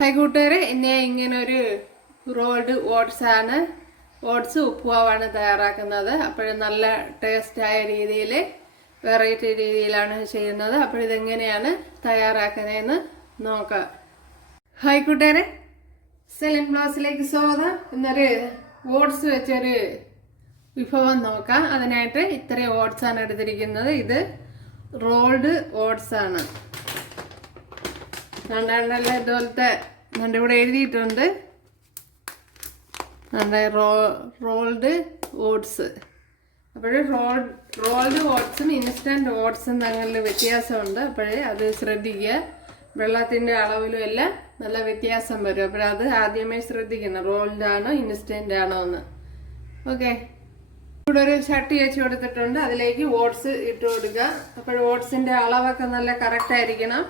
Hi കൂട്ടുകാരെ, ഇന്ന് ഇങ്ങനെ ഒരു റോൾഡ് ഓട്സ് ഉപ്പുമാവാണ് തയ്യാറാക്കുന്നത്. അപ്പോഴും നല്ല ടേസ്റ്റായ രീതിയിൽ വെറൈറ്റി രീതിയിലാണ് ചെയ്യുന്നത്. അപ്പോഴിതെങ്ങനെയാണ് തയ്യാറാക്കുന്നതെന്ന് നോക്കാം. ഹായ് കൂട്ടുകാരെ, സെലിൻ ബ്ലോസിലേക്ക് സ്വാഗതം. ഇന്നൊരു ഓട്സ് വെച്ചൊരു വിഭവം നോക്കാം. അതിനായിട്ട് ഇത്രയും ഓട്സാണ് എടുത്തിരിക്കുന്നത്. ഇത് റോൾഡ് ഓട്സ് ആണ്. രണ്ടെണ്ണല്ല ഇതുപോലത്തെ ഇവിടെ എഴുതിയിട്ടുണ്ട്. Rolled oats. അപ്പോഴേ റോൾഡ് ഓട്സും ഇൻസ്റ്റൻറ്റ് ഓട്സും തമ്മിൽ വ്യത്യാസമുണ്ട്. അപ്പോഴേ അത് ശ്രദ്ധിക്കുക. വെള്ളത്തിൻ്റെ അളവിലും എല്ലാം നല്ല വ്യത്യാസം വരും. അപ്പോഴത് ആദ്യമേ ശ്രദ്ധിക്കണം, റോൾഡ് ആണോ ഇൻസ്റ്റൻറ്റ് ആണോ എന്ന്. ഓക്കെ, ഇവിടെ ഒരു ചട്ടി വെച്ച് കൊടുത്തിട്ടുണ്ട്. അതിലേക്ക് ഓട്സ് ഇട്ട് കൊടുക്കുക. അപ്പോൾ ഓട്സിൻ്റെ അളവൊക്കെ നല്ല കറക്റ്റ് ആയിരിക്കണം.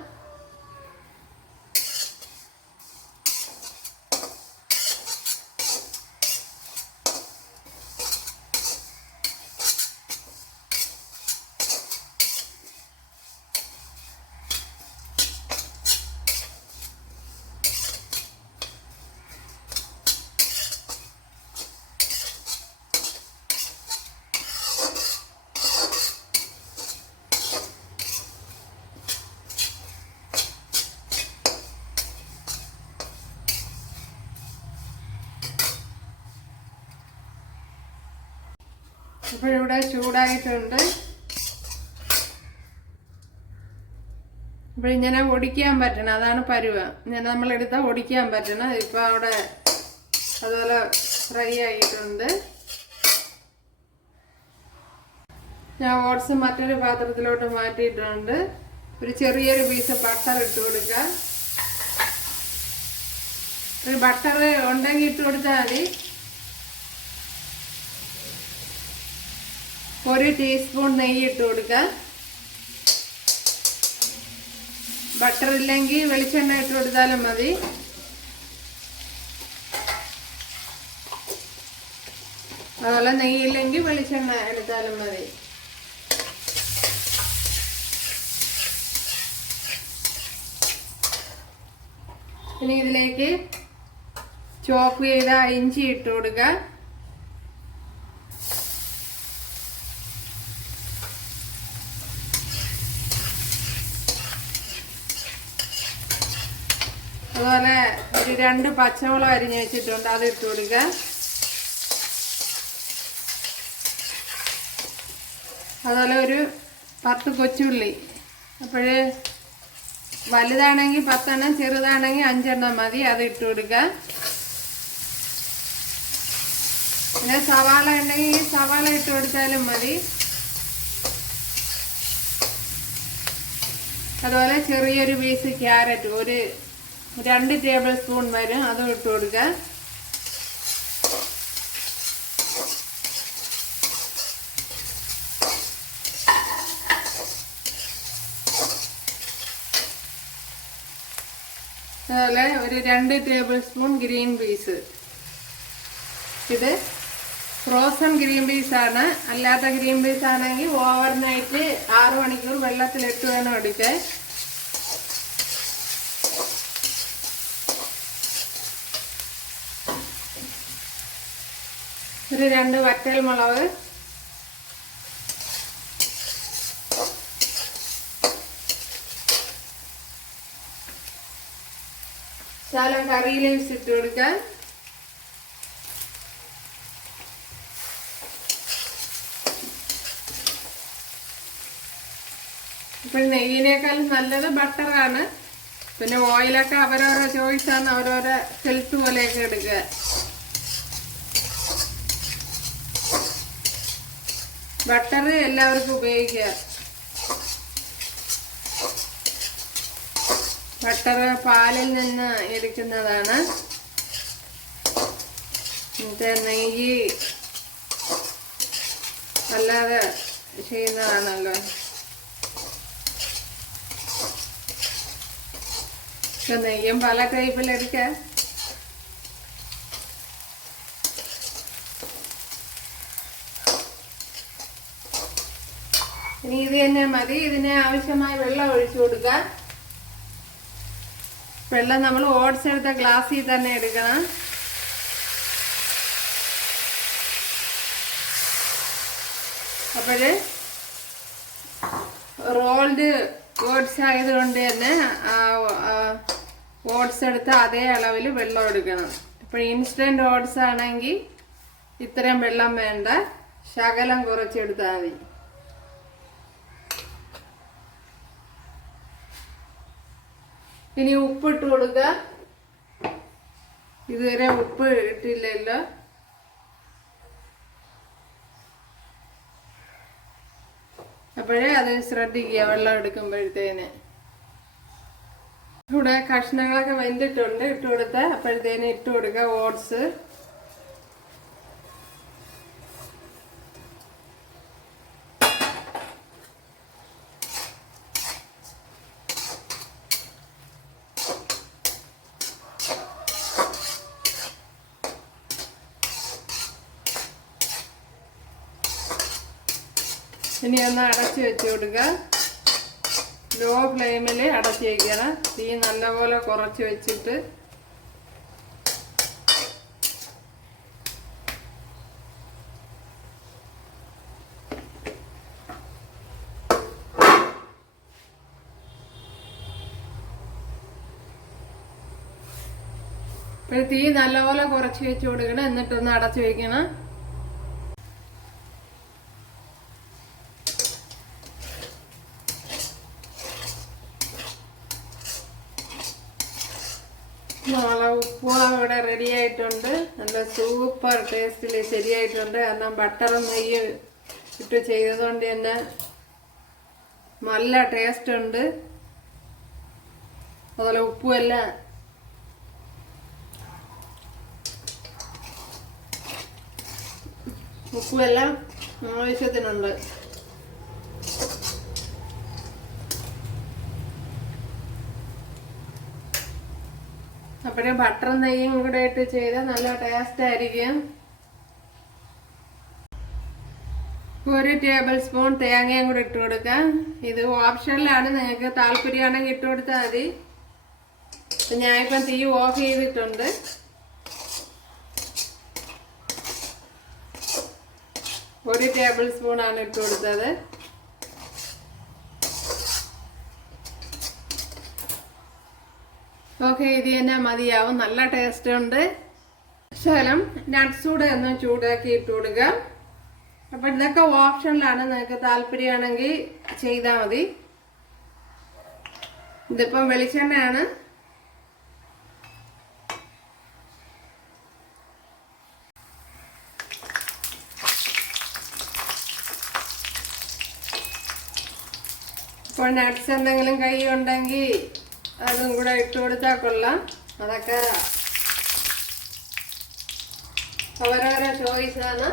ഇപ്പോഴിവിടെ ചൂടായിട്ടുണ്ട്. ഇപ്പോഴിങ്ങനെ ഒടിക്കാൻ പറ്റണം, അതാണ് പരുവം. ഇങ്ങനെ നമ്മളെടുത്താൽ ഒടിക്കാൻ പറ്റണം. ഇപ്പം അവിടെ അതുപോലെ ഫ്രൈ ആയിട്ടുണ്ട്. ഞാൻ ഓട്സ് മറ്റൊരു പാത്രത്തിലോട്ട് മാറ്റിയിട്ടുണ്ട്. ഒരു ചെറിയൊരു പീസ് ബട്ടർ ഇട്ട് കൊടുക്കുക. ഒരു ബട്ടർ ഉണ്ടെങ്കിൽ ഇട്ട് കൊടുത്താൽ മതി. 1 ടീസ്പൂൺ നെയ്യ് ഇട്ട് കൊടുക്കുക. ബട്ടർ ഇല്ലെങ്കിൽ വെളിച്ചെണ്ണ ഇട്ട് കൊടുത്താലും മതി. അതുപോലെ നെയ്യില്ലെങ്കിൽ വെളിച്ചെണ്ണ എടുത്താലും മതി. ഇനി ഇതിലേക്ക് ചോപ്പ് ചെയ്ത ഇഞ്ചി ഇട്ട് കൊടുക്കുക. അതുപോലെ ഒരു 2 പച്ചമുളക് അരിഞ്ഞ് വെച്ചിട്ടുണ്ട്, അത് ഇട്ട് കൊടുക്കുക. അതുപോലെ ഒരു 10 കൊച്ചുള്ളി. അപ്പോഴ് വലുതാണെങ്കിൽ 10 എണ്ണം, ചെറുതാണെങ്കിൽ 5 എണ്ണം മതി. അത് ഇട്ട് കൊടുക്കുക. പിന്നെ സവാള ഉണ്ടെങ്കിൽ ഈ സവാള ഇട്ട് കൊടുത്താലും മതി. അതുപോലെ ചെറിയൊരു പീസ് ക്യാരറ്റ്, ഒരു 2 ടേബിൾ സ്പൂൺ വരും, അതും ഇട്ട് കൊടുക്കുക. അതുപോലെ ഒരു 2 ടേബിൾ സ്പൂൺ ഗ്രീൻ പീസ്. ഇത് ഫ്രോസൺ ഗ്രീൻ പീസ് ആണ്. അല്ലാത്ത ഗ്രീൻ പീസ് ആണെങ്കിൽ ഓവർനൈറ്റ് 6 മണിക്കൂർ വെള്ളത്തിലിട്ട് വേണം എടുക്കാൻ. ഒരു 2 വറ്റൽ മുളക്, ശകലം കറി ലീവ്സ് ഇട്ട് കൊടുക്കാൻ. ഇപ്പോൾ നെയ്യിനേക്കാളും നല്ലത് ബട്ടറാണ്. പിന്നെ ഓയിലൊക്കെ അവരോരോ ചോയ്സാണ്, ഓരോരോ ഹെൽത്ത് പോലെയൊക്കെ എടുക്കുക. ബട്ടർ എല്ലാവർക്കും ഉപയോഗിക്കുക. ബട്ടർ പാലിൽ നിന്ന് എടുക്കുന്നതാണ്. എന്നിട്ട് നെയ്യ് അല്ലാതെ ചെയ്യുന്നതാണല്ലോ. നെയ്യും പല ടൈപ്പിലെടുക്കാം. ഇനി ഇത് തന്നെ മതി. ഇതിന് ആവശ്യമായ വെള്ളം ഒഴിച്ചു കൊടുക്കുക. വെള്ളം നമ്മൾ ഓട്സ് എടുത്ത ഗ്ലാസ്സിൽ തന്നെ എടുക്കണം. അപ്പോഴ് റോൾഡ് ഓട്സ് ആയതുകൊണ്ട് തന്നെ ഓട്സ് എടുത്ത് അതേ അളവിൽ വെള്ളം എടുക്കണം. ഇപ്പോൾ ഇൻസ്റ്റൻറ്റ് ഓട്സ് ആണെങ്കിൽ ഇത്രയും വെള്ളം വേണ്ട, ശകലം കുറച്ചെടുത്താൽ മതി. ഇനി ഉപ്പിട്ട് കൊടുക്കുക. ഇതുവരെ ഉപ്പ് ഇട്ടില്ലല്ലോ. അപ്പോഴേ അത് ശ്രദ്ധിക്കുക വെള്ളം എടുക്കുമ്പോഴത്തേന്. ഇവിടെ കഷ്ണങ്ങളൊക്കെ വെന്തിട്ടുണ്ട്, ഇട്ട് കൊടുത്താൽ അപ്പോഴത്തേന് ഇട്ട് കൊടുക്കുക ഓട്സ്. ഇനി ഒന്ന് അടച്ചു വെച്ച് കൊടുക്കുക. ലോ ഫ്ലെയിമിൽ അടച്ചു വയ്ക്കണം. തീ നല്ലപോലെ കുറച്ച് വെച്ചിട്ട് തീ നല്ലപോലെ കുറച്ച് വെച്ച് കൊടുക്കണം. എന്നിട്ടൊന്ന് അടച്ചു വയ്ക്കണം. ഉപ്പുമാവ് ഇവിടെ റെഡി ആയിട്ടുണ്ട്. നല്ല സൂപ്പർ ടേസ്റ്റിൽ ശരിയായിട്ടുണ്ട്. കാരണം ബട്ടറും നെയ്യ് ഇട്ട് ചെയ്തതുകൊണ്ട് തന്നെ നല്ല ടേസ്റ്റ് ഉണ്ട്. അതുപോലെ ഉപ്പുമെല്ലാം ആവശ്യത്തിനുണ്ട്. അപ്പോഴേ ബട്ടറും നെയ്യും കൂടെ ഇട്ട് ചെയ്താൽ നല്ല ടേസ്റ്റ് ആയിരിക്കും. 1 ടേബിൾ സ്പൂൺ തേങ്ങയും കൂടെ ഇട്ട് കൊടുക്കാം. ഇത് ഓപ്ഷനിലാണ്, നിങ്ങൾക്ക് താല്പര്യമാണെങ്കിൽ ഇട്ട് കൊടുത്താൽ മതി. ഞാനിപ്പം തീ ഓഫ് ചെയ്തിട്ടുണ്ട്. ഒരു ടേബിൾ സ്പൂണാണ് ഇട്ട് കൊടുത്തത്. ഓക്കെ, ഇത് തന്നെ മതിയാവും. നല്ല ടേസ്റ്റ് ഉണ്ട്. ശകലം നട്ട്സ് കൂടെ ഒന്ന് ചൂടാക്കി ഇട്ട് കൊടുക്കുക. അപ്പം ഇതൊക്കെ ഓപ്ഷനിലാണ്, നിങ്ങൾക്ക് താല്പര്യമാണെങ്കിൽ ചെയ്താൽ മതി. ഇതിപ്പം വെളിച്ചെണ്ണയാണ്. ഇപ്പോൾ നട്ട്സ് എന്തെങ്കിലും കൈ ഉണ്ടെങ്കിൽ അതും കൂടെ ഇട്ട് കൊടുത്താൽ കൊള്ളാം. അതൊക്കെ അവരവരുടെ ചോയ്സാണ്.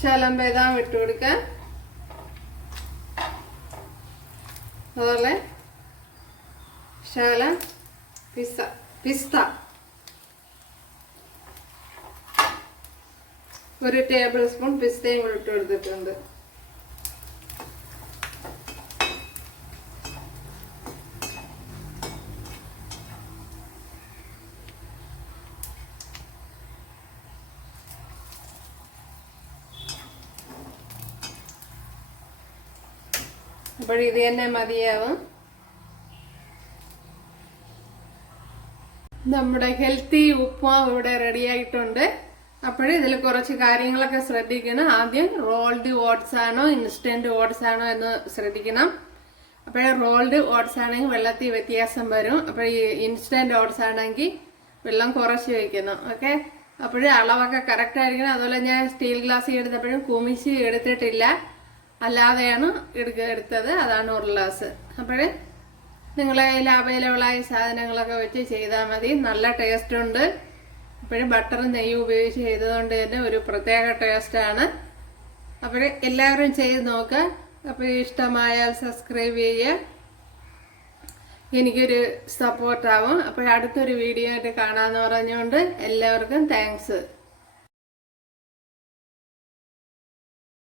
ശകലം ബദാം ഇട്ട് കൊടുക്കാം. അതുപോലെ ശകലം പിസ്ത 1 ടേബിൾ സ്പൂൺ പിസ്തയും കൂടെ ഇട്ട് കൊടുത്തിട്ടുണ്ട്. അപ്പോൾ ഇത് തന്നെ മതിയാവും. നമ്മുടെ ഹെൽത്തി ഉപ്പുമാവ് ഇവിടെ റെഡി ആയിട്ടുണ്ട്. അപ്പോൾ ഇതിൽ കുറച്ച് കാര്യങ്ങളൊക്കെ ശ്രദ്ധിക്കണം. ആദ്യം റോൾഡ് ഓട്സ് ആണോ ഇൻസ്റ്റന്റ് ഓട്സ് ആണോ എന്ന് ശ്രദ്ധിക്കണം. അപ്പോൾ റോൾഡ് ഓട്സ് ആണെങ്കിൽ വെള്ളത്തിൽ വ്യത്യാസം വരും. അപ്പോൾ ഈ ഇൻസ്റ്റന്റ് ഓട്സ് ആണെങ്കിൽ വെള്ളം കുറച്ച് വയ്ക്കണം. ഓക്കെ, അപ്പോൾ അളവൊക്കെ കറക്റ്റ് ആയിരിക്കണം. അതുപോലെ ഞാൻ സ്റ്റീൽ ഗ്ലാസ് എടുത്തപ്പോഴും കുമിച്ച് എടുത്തിട്ടില്ല, അല്ലാതെയാണ് എടുത്തത്. അതാണ് 1 ഗ്ലാസ്. അപ്പോൾ നിങ്ങളെ കയ്യിൽ അവൈലബിളായ സാധനങ്ങളൊക്കെ വെച്ച് ചെയ്താൽ മതി. നല്ല ടേസ്റ്റ് ഉണ്ട്. അപ്പോഴും ബട്ടറും നെയ്യും ഉപയോഗിച്ച് ചെയ്തതുകൊണ്ട് തന്നെ ഒരു പ്രത്യേക ടേസ്റ്റാണ്. അപ്പോൾ എല്ലാവരും ചെയ്ത് നോക്കുക. അപ്പോൾ ഇഷ്ടമായാൽ സബ്സ്ക്രൈബ് ചെയ്യുക, എനിക്കൊരു സപ്പോർട്ടാവും. അപ്പോൾ അടുത്തൊരു വീഡിയോ ആയിട്ട് കാണാമെന്ന് പറഞ്ഞുകൊണ്ട് എല്ലാവർക്കും താങ്ക്സ്.